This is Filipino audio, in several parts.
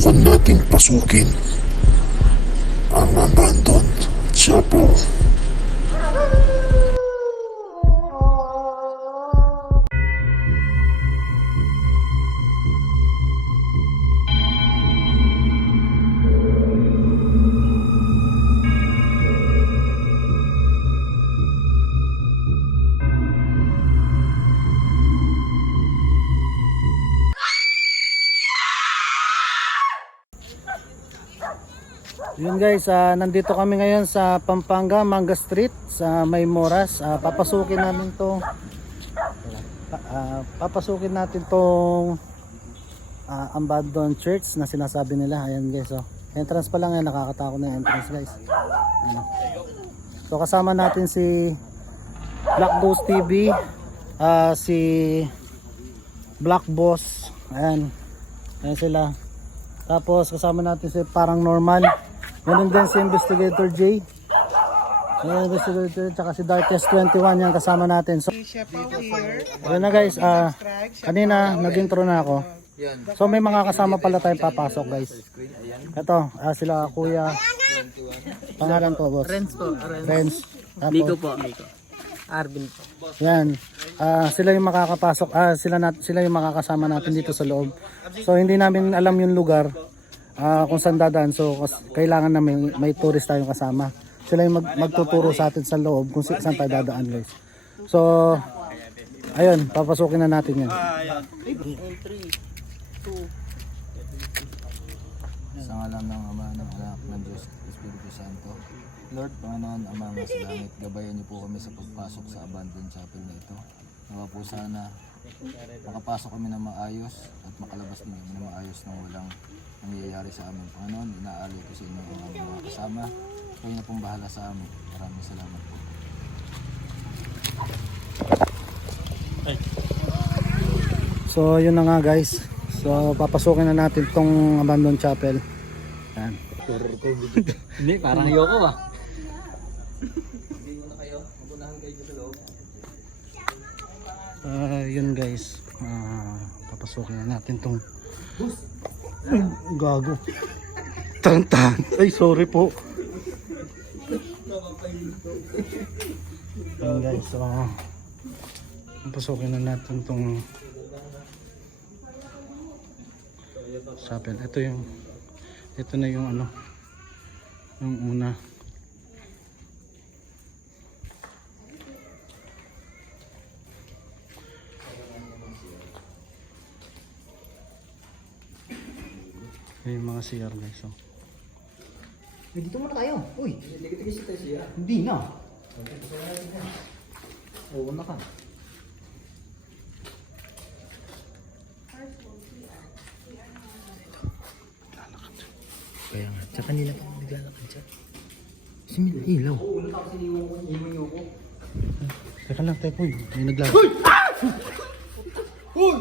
subukan nating pasukin ang abandoned chapel. Yun guys, nandito kami ngayon sa Pampanga, Manga Street sa Maymoras. Papasukin namin to. Papasukin natin tong abandoned church na sinasabi nila. Ayan guys, oh. Entrance pa lang yan, nakakatakot na entrance guys. Ayan. So kasama natin si Black Ghost TV, si Black Boss. Ayan. Ayan sila. Tapos kasama natin si Parang Normal. Ganun din si Investigator J. Investigator tsaka si Darkest 21 yan kasama natin. So, yun na guys, kanina nag-intro na ako. So may mga kasama pala tayong papasok guys. Ito, sila Kuya. Pangalan po boss? Friends po. Friends. Miko po. Arvin po. Yan. Sila yung makakapasok. Sila yung makakasama natin dito sa loob. So hindi namin alam yung lugar. Kung saan dadaan, so kailangan na may tourist tayong kasama. Sila yung magtuturo sa atin sa loob kung saan tayo dadaan guys. So ayun, papasukin na natin yan. 3, 2, Sa ngalan ng Ama, ng Anak, ng Diyos, Espiritu Santo. Lord, Panginoon, Ama nga sa langit, gabayan niyo po kami sa pagpasok sa abandoned chapel na ito. Nawa po sana makapasok kami ng maayos at makalabas kami ng maayos nang walang nangyayari sa amin. Panginoon, inaalay ko sa inyo ang aming mga kasama. Kayo na pong bahala sa amin. Maraming salamat po. So yun na nga guys. So papasukin na natin tong abandoned chapel. Yan. Hindi, parang ayoko ah. Yun guys. Papasukin na natin tong gago. Tantan. Ay sorry po. Yun guys. So papasukin na natin tong chapel. Ito na yung ano, yung una. Yung mga CR guys. So. Dito muna tayo. Uy, hindi na. Oo na ka. Kaya nga, tsaka nila pa naglalakad siya. Simila, ilaw. Oo, wala kasi iwan ko. Teka lang, teko yun. May naglalakad. Hoy! Hoy!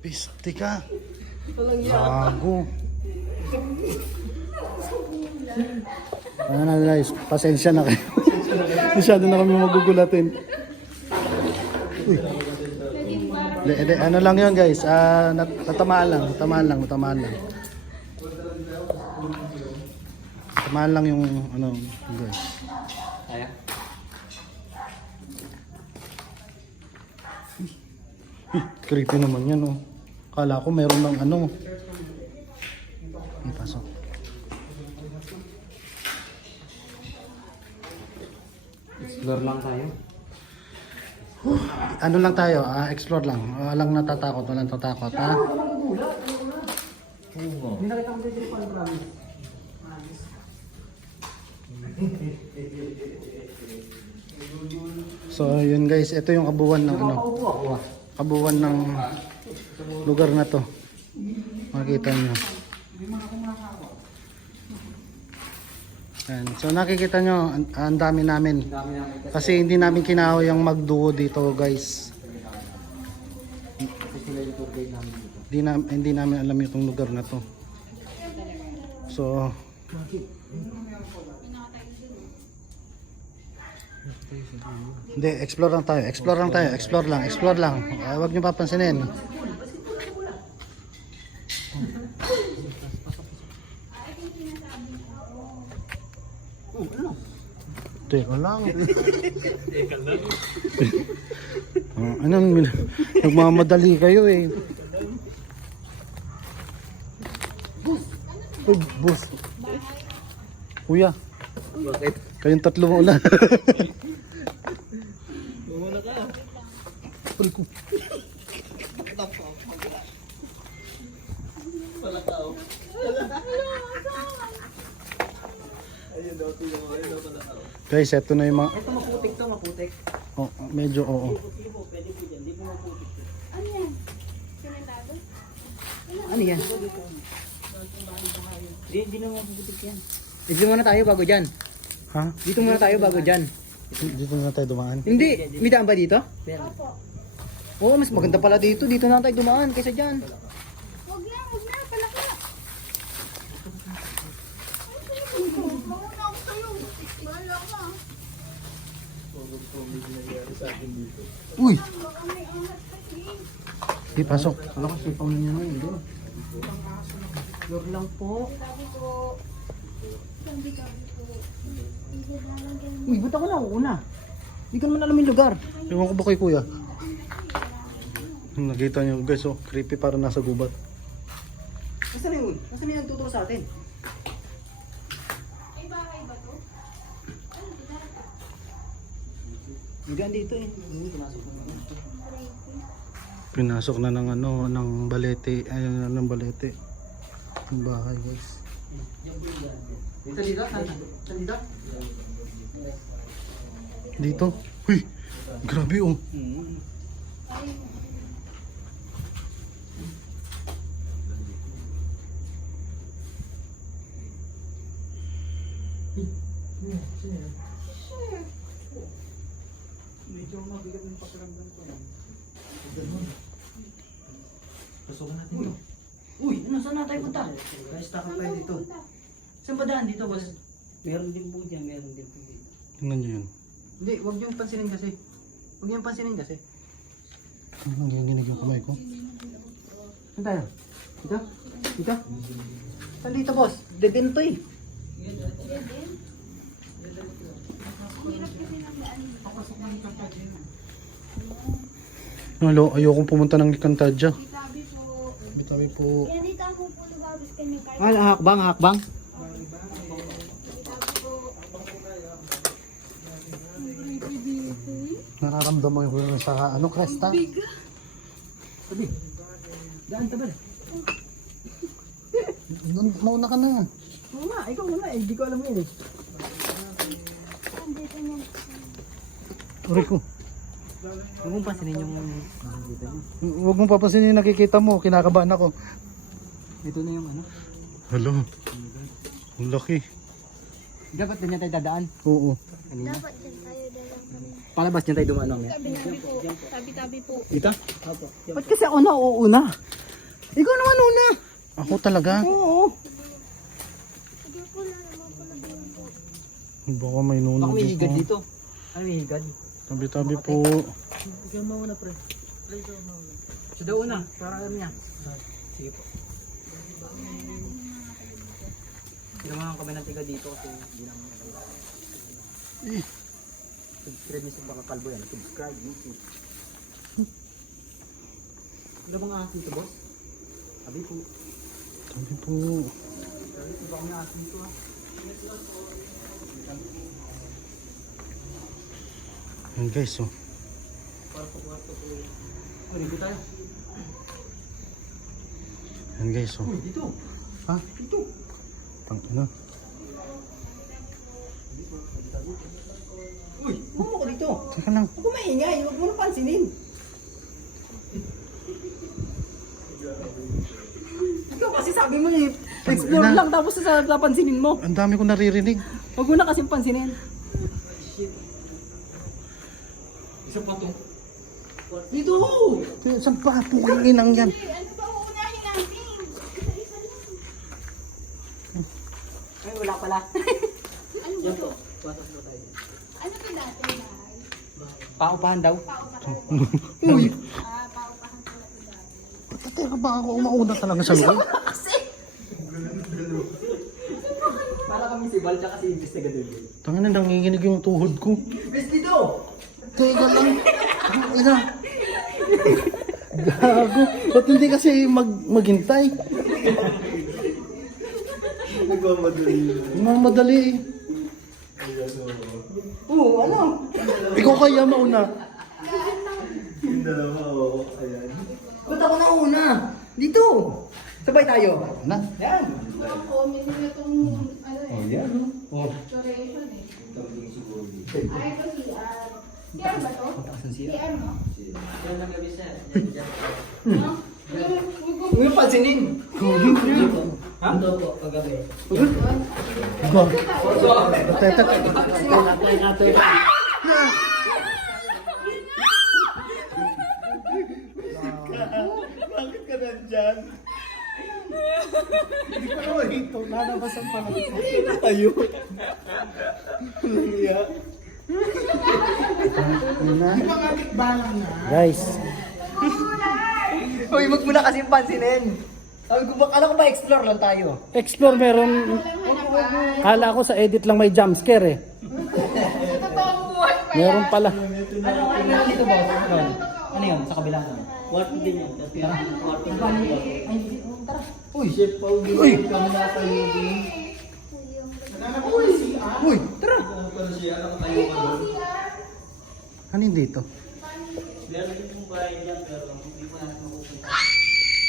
Piste ka. Gago. Ano na guys, pasensya na kayo. Masyado na kami magugulatin. Uy. Ano lang yun guys, natamaan lang. Tamaan lang yung ano guys. Kaya? Creepy naman yan oh. Kala ko meron ng ano. May pasok. Explore lang tayo. Ano lang tayo, explore lang. Walang natatakot, ha? Hindi nakita ko dito pa ang So yun guys, ito yung kabuuan ng ano. Kabuuan ng lugar na to. Makikita nyo. Ayan. So nakikita nyo, ang dami namin. Kasi hindi namin kinahoy yung magduo dito guys. Hindi namin alam itong lugar na to. So hindi, explore lang tayo. Explore lang. Huwag niyo papansinin. Teka lang. Anong nagmamadali kayo eh. Uy, boss. Kuya. Bakit? Kayong tatlo mo ulan. Umuna ka. Uy, ko. Wala ka oh. Ayun daw, tingnan mo. Ayun daw pala ka oh. Guys, eto na yung mga... Ito maputik to, maputik. Oh, medyo oo. Ano yan? Sinatado? Ano yan? Hindi na maputik yan. Dito muna tayo bago dyan. Ha? Dito muna tayo bago dyan. Dito na tayo dumaan. Hindi, may daan ba dito? Opo. Oo, mas maganda pala dito. Dito na tayo dumaan kaysa dyan. Huwag na, palaka. Mauna ako sa'yo. Bahala ka. Uy! Baka may angat kasi. Di, pasok. Wala ko sipaw na niya ngayon. Lord lang po. Sabi ko, sabi po. Hindi lalagyan. Uy, ba't ako nauuna? Hindi ko naman alam yung lugar. Ewan ko ba kay kuya? Nakita niyo guys, oh, creepy para nasa gubat. Nasaan na yun? Nasaan na yung nagtuturo sa atin? Ay, bahay ba to? Ano, tinarap? Hanggang dito eh. Hindi, pinasok na naman. Pinasok na ng ano, ng balete, ay ng balete. Ang bahay guys. Dito, dito? Saan dito? Dito. Uy! Grabe oh. Medyo mabigat ng pakiramdam ko. Pasukan natin ito. Uy, ano, saan na tayo punta? Guys, takot tayo dito. Saan ba daan dito, boss? Meron din po dyan, meron din po dito. Tingnan niyo yun. Hindi, huwag niyong pansinin kasi. Huwag niyong pansinin kasi. Nanginginig yung kamay ko. Saan tayo? Dito? Dito? Saan dito, boss? Dead end to eh. Hello, ayokong pumunta ng Cantadja. Sabi po. Bitabi po. Kaya dito ako po lumabas kami kahit. Hakbang, hakbang. Nararamdaman ko yung sa ano, cresta. Sabi, daan ta ba? Mauna ka na. Oo nga, ikaw muna eh. Hindi ko alam yun eh. Andito niya. Uri ko. Huwag mong pansinin yung nakikita niyo. Huwag mong papansinin yung nakikita mo. Kinakabahan ako. Ito na yung ano. Hello. Ang laki. Dapat ganyan tayo dadaan. Oo. Kanina. Dapat dyan tayo dalang kami. Palabas dyan tayo dumaan mamaya. Tabi-tabi po. Tabi-tabi po. Dito? Opo. Ba't kasi ako nauuna? Ikaw naman una. Ako talaga. Oo. Sige po na naman po na doon po. Baka may Baka nuno may higad dito. dito. Ano may higad? Tabi-tabi po. Ikaw mauna pre. Siya daw una. Para alam niya. Sige po. Sinamahan kami ng tiga dito kasi hindi namin nagalaw. Subscribe niyo sa Baka Kalbo yan. Subscribe YouTube. Wala bang asin ito, boss? Sabi po. Tabi po. Sabi po, baka may asin ito ha. Yan guys, oh. Kwarto po yun. Oh, dito tayo. Yan guys, oh. Uy, dito. Ha? Dito. Tangina. Uy, huwag mo ko dito. Teka lang. Huwag mo maingay. Huwag mo na pansinin. Ikaw kasi sabi mo eh, explore Tangina. lang tapos napansinin mo. Ang dami ko naririnig. Huwag mo na kasi pansinin. Isa pa to. Dito! Saan pa? Pungin ang yan. Hey, ano ba uunahin natin? Isa-isa lang. Ay, wala pala. Ano ba to? Batas mo tayo. Ano to dati bahay? Paupahan daw. Paupahan. Uy! Paupahan pala to dati. Teka ba ako mauna talaga sa loob? Para kami si Val tsaka si investigador. Tangina, nanginginig yung tuhod ko. Bes dito! Teka lang. Ina. Gago. Ba't hindi kasi maghintay? Nagmamadali eh. Oo, ano? Ikaw kaya mauna. Ba't ako na una? Dito! Sabay tayo. Na. Yan. Comment nila itong ano eh. Oh, yan. Oh. Decoration eh. Ay, ito si CR ba to? CR mo? No? Huwag yung pansinin. Ha? Ito po, kagabi. Teka. Bakit ka nandyan? Hindi ko naman ito. Lalabasan pa lang. Tayo. Iya. Guys, Uy, wag mo na kasi pansinin. Sabi ko, akala ko ba explore lang tayo? explore meron. Kala ko sa edit lang may jump scare eh. Totoong buhay pa yan. Meron pala. Ano dito ba? Ano yun? Sa kabila mo? Water din yan. Water din. Ay, tara. Uy, chef Paul. Uy! Kami na kayo. Uy, tara. Ano yung dito?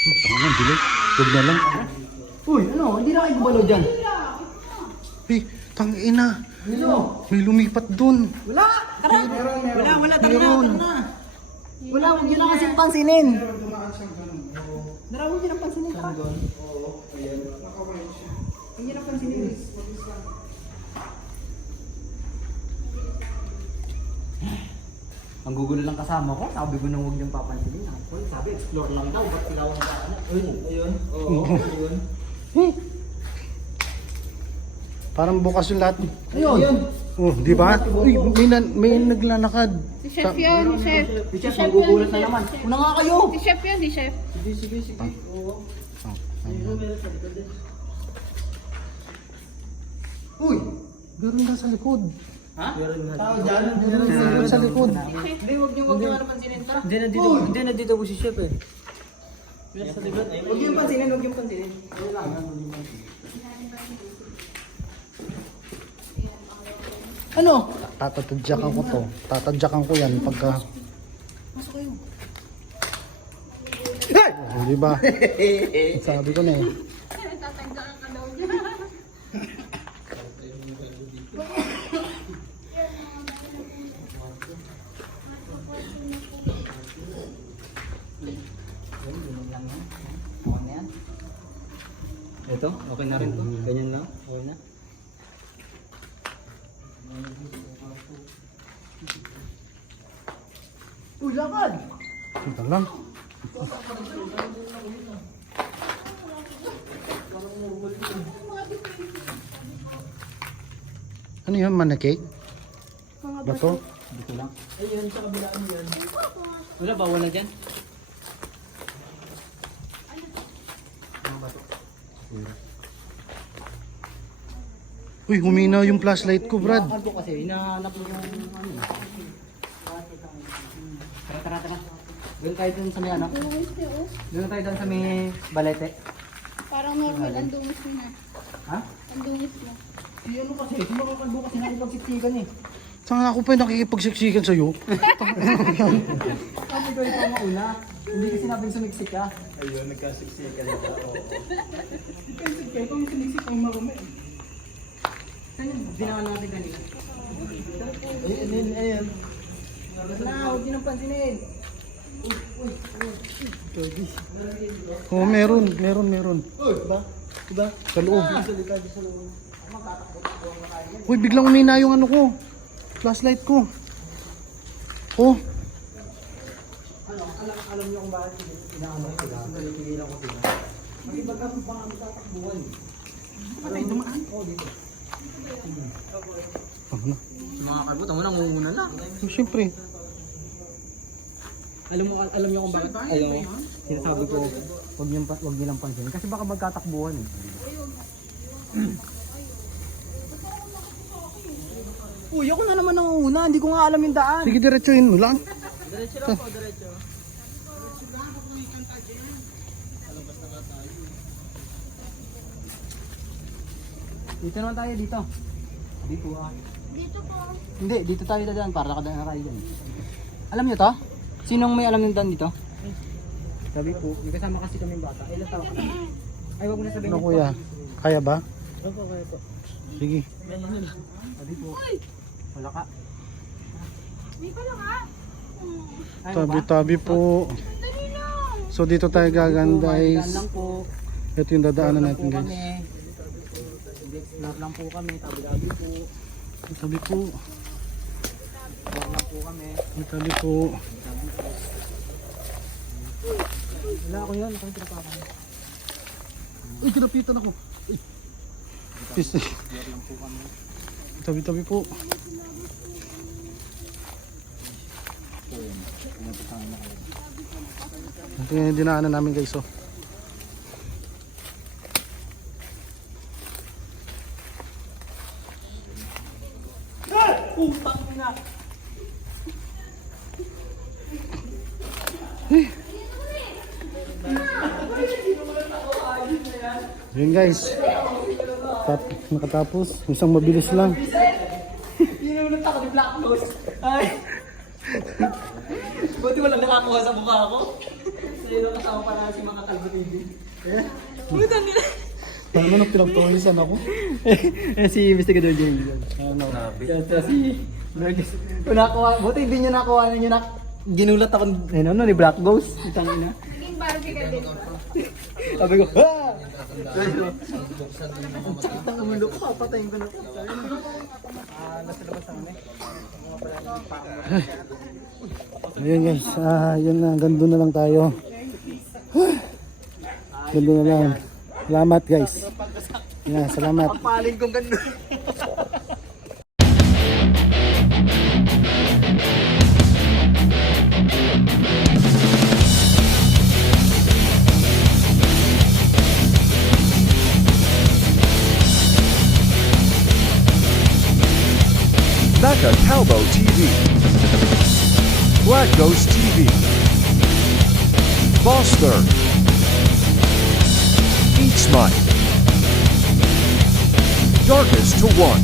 Tama, dilim. Huwag na lang. Uy, ano? Hindi na kayo gumalo dyan. Eh, tangina. Ano? May lumipat dun. Wala! Tara! Wala, tara na. Wala, huwag nyo na kasi pansinin. Tara, huwag nyo na pansinin. Tara. Huwag nyo na pansinin. Ang gugulo lang kasama ko, sabi ko nang huwag niyong papansinin. Sabi, explore lang daw, ba't sila ako na ayun, oo, ayun. Parang bukas yung lahat. Ayun! Oh, di ba? Uy, may naglalakad. Si Chef yun, si Chef. Si Chef, magugulat na naman. Una nga kayo! Si Chef yun, si Chef. Sige. Oo. Uy! Meron na sa likod. Ha? Tao dyan? Meron sa likod. Hindi, huwag niyo nga pansinin. Tara. Hindi na dito po si Chef eh. Huwag niyo pansinin, huwag niyo pansinin. Ano? Tatadyakan ko to. Tatadyakan ko yan pagka... Masok kayo. Oh, di ba? Sabi ko na eh. Tatagdaan ka daw dyan. Okay na yan. Ito, okay na rin to. Ganyan lang, okay na. Uy, lakad! Ito lang. Ano yun? Manakake? Bato? Dito lang. Ayun, sa kabilaan yan. Wala ba? Wala dyan? Uy, humina yung flashlight ko, Brad. Nakakal ko kasi, hinahanap mo yung ano. Tara. Doon tayo dun sa may ano. Dungis niya, oh. Doon tayo dun sa may balete. Parang normal, ang dungis mo na. Ha? Ang dungis mo. Eh ano kasi, sumakalbo kasi nakipagsiksikan eh. Saan ako pa yung nakikipagsiksikan sa'yo? Sabi ko ikaw mauna. Hindi kasi sinabing sumiksik ka. Ayun, nagkasiksikan na. Oo. Sumiksik ka, kung sumiksik ang marumi. Saan yung ginawa natin kanina? Ayun. Na, huwag niyo nang pansinin. Oo, meron. Uy, diba? Sa loob. Uy, biglang umina yung ano ko. Flashlight ko. Oh. Alam niyo kung bakit inaano ko sila. Pinipigilan ko sila. Kasi baga kung baka magtatakbuhan. Ano tayo dumaan? Oo, dito. Ano? Mga kalbo, tamo nangunguna na. Siyempre. Alam niyo kung bakit? Alam mo, sinasabi ko, huwag niyo lang pansinin. Kasi baka magtatakbuhan eh. Uy, ako na naman ang una. Hindi ko nga alam yung daan. Sige, diretsuhin mo lang. Diretso lang po, diretso. Dito naman tayo, dito. Dito ah. Dito po. Hindi, dito tayo dadaan para nakadaan na tayo dyan. Alam niyo to? Sinong may alam yung daan dito? Sabi po, may kasama kasi kami bata. Ilan taon ka na? Ay, wag mo na sabihin. Ano kuya? Kaya ba? Opo, kaya po. Sige. Sabi po. Wala ka. May pala ka. Ay, Tabi-tabi po. Dali lang. So dito tayo gagan Daan guys. lang po. Ito yung dadaanan natin po guys. kami. Explore lang po kami. Tabi-tabi po. Tabi po. Explore lang po kami. Tabi po. Wala ako yun. Ako yung tinapakan. Uy, kinapitan ako. Peace. Explore lang po kami. Tabi-tabi po. Ito yung dinaanan namin guys oh. Yun guys. Nakatapos. Isang mabilis lang. Hindi naman nagtaka ni Black Nose. Ay! Buti walang nakakuha sa mukha ko. Sa'yo nung kasama para si mga Kalbo TV. Buta nila. Paano naman pinagtulisan ako? Si Mr. Gadol James. Ano? Kaya si Burgess. Buti hindi nyo nakuha na nyo na ginulat ako ni Black Ghost. Itang ina. Naging Barbie ka din. Sabi ko, ha! Ang sakit ng umulo ko, papatayin ko na po. Nasa labas na kami. Ayun guys, yun na, gando na lang tayo. Gando na lang. Salamat guys. Yeah, salamat. Paling kong ganda. Naka Calvo TV, Black Ghost TV, Foster, Eat Smite, Darkest to One,